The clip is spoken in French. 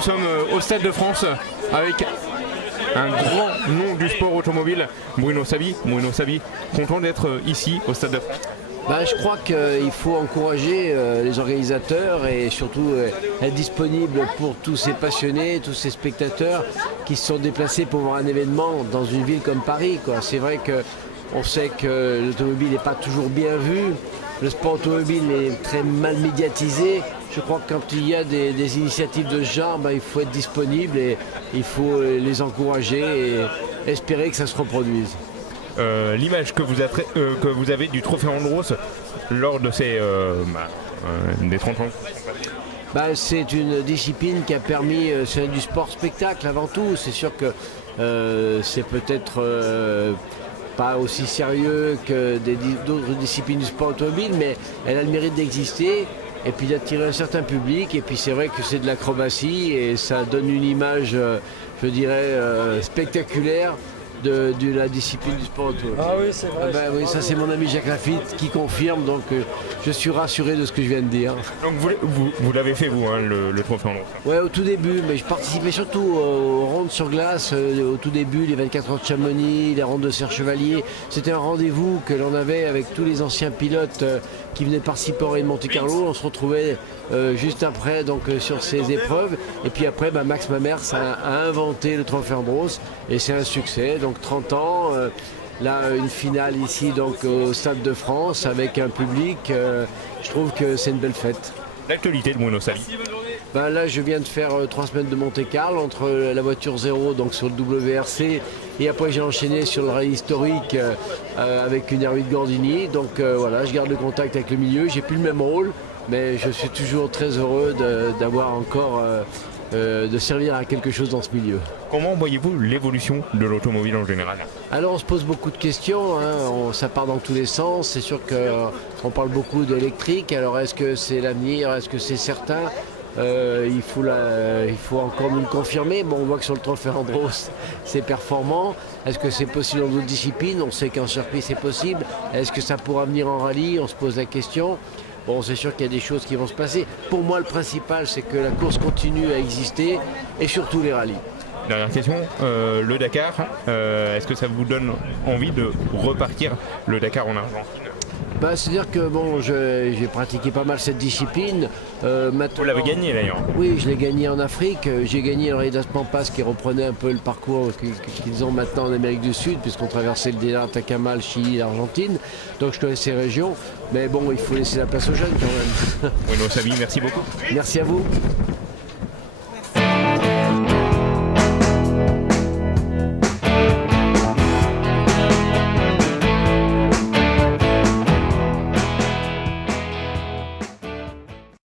Nous sommes au Stade de France avec un grand nom du sport automobile, Bruno Sabi. Bruno Sabi, content d'être ici au Stade de France. Je crois qu'il faut encourager les organisateurs et surtout être disponible pour tous ces passionnés, tous ces spectateurs qui se sont déplacés pour voir un événement dans une ville comme Paris. C'est vrai qu'on sait que l'automobile n'est pas toujours bien vu, le sport automobile est très mal médiatisé. Je crois que quand il y a des initiatives de ce genre, il faut être disponible et il faut les encourager et espérer que ça se reproduise. L'image que vous avez du trophée Andros lors de ces des 30 ans. C'est une discipline qui a permis, c'est du sport spectacle avant tout. C'est sûr que c'est peut-être pas aussi sérieux que d'autres disciplines du sport automobile, mais elle a le mérite d'exister et puis d'attirer un certain public. Et puis c'est vrai que c'est de l'acrobatie et ça donne une image, je dirais, spectaculaire de la discipline du sport automobile. Ah oui, c'est vrai. Oui, ça c'est mon ami Jacques Lafitte qui confirme, donc je suis rassuré de ce que je viens de dire. Donc vous l'avez fait vous, le trophée Andros? Oui, au tout début, mais je participais surtout aux rondes sur glace, au tout début, les 24 heures de Chamonix, les rondes de Serre-Chevalier. C'était un rendez-vous que l'on avait avec tous les anciens pilotes qui venaient participer au Rallye de Monte-Carlo. On se retrouvait juste après sur ces épreuves. Et puis après, Max Mamers a inventé le trophée Andros et c'est un succès. Donc 30 ans, là une finale ici au Stade de France avec un public. Je trouve que c'est une belle fête. L'actualité de Bruno Sabi. Là, je viens de faire 3 semaines de Monte-Carlo entre la voiture 0, donc sur le WRC, et après j'ai enchaîné sur le rallye historique avec une R8 Gordini. Donc voilà, je garde le contact avec le milieu. J'ai plus le même rôle, mais je suis toujours très heureux d'avoir encore de servir à quelque chose dans ce milieu. Comment voyez-vous l'évolution de l'automobile en général? Alors on se pose beaucoup de questions, ça part dans tous les sens. C'est sûr qu'on parle beaucoup d'électrique. Alors est-ce que c'est l'avenir? Est-ce que c'est certain? Il faut encore nous le confirmer. On voit que sur le trophée Andros, c'est performant. Est-ce que c'est possible dans d'autres disciplines? On sait qu'en circuit c'est possible. Est-ce que ça pourra venir en rallye? On se pose la question. C'est sûr qu'il y a des choses qui vont se passer. Pour moi, le principal, c'est que la course continue à exister et surtout les rallyes. Dernière question, le Dakar, est-ce que ça vous donne envie de repartir le Dakar en Argentine? C'est-à-dire que j'ai pratiqué pas mal cette discipline. Vous l'avez gagné d'ailleurs? Oui, je l'ai gagné en Afrique. J'ai gagné le Rallye das Pampas qui reprenait un peu le parcours qu'ils ont maintenant en Amérique du Sud, puisqu'on traversait le désert Atacama, le Chili, l'Argentine. Donc je connais ces régions. Mais il faut laisser la place aux jeunes quand même. Bruno Sabi, merci beaucoup. Merci à vous.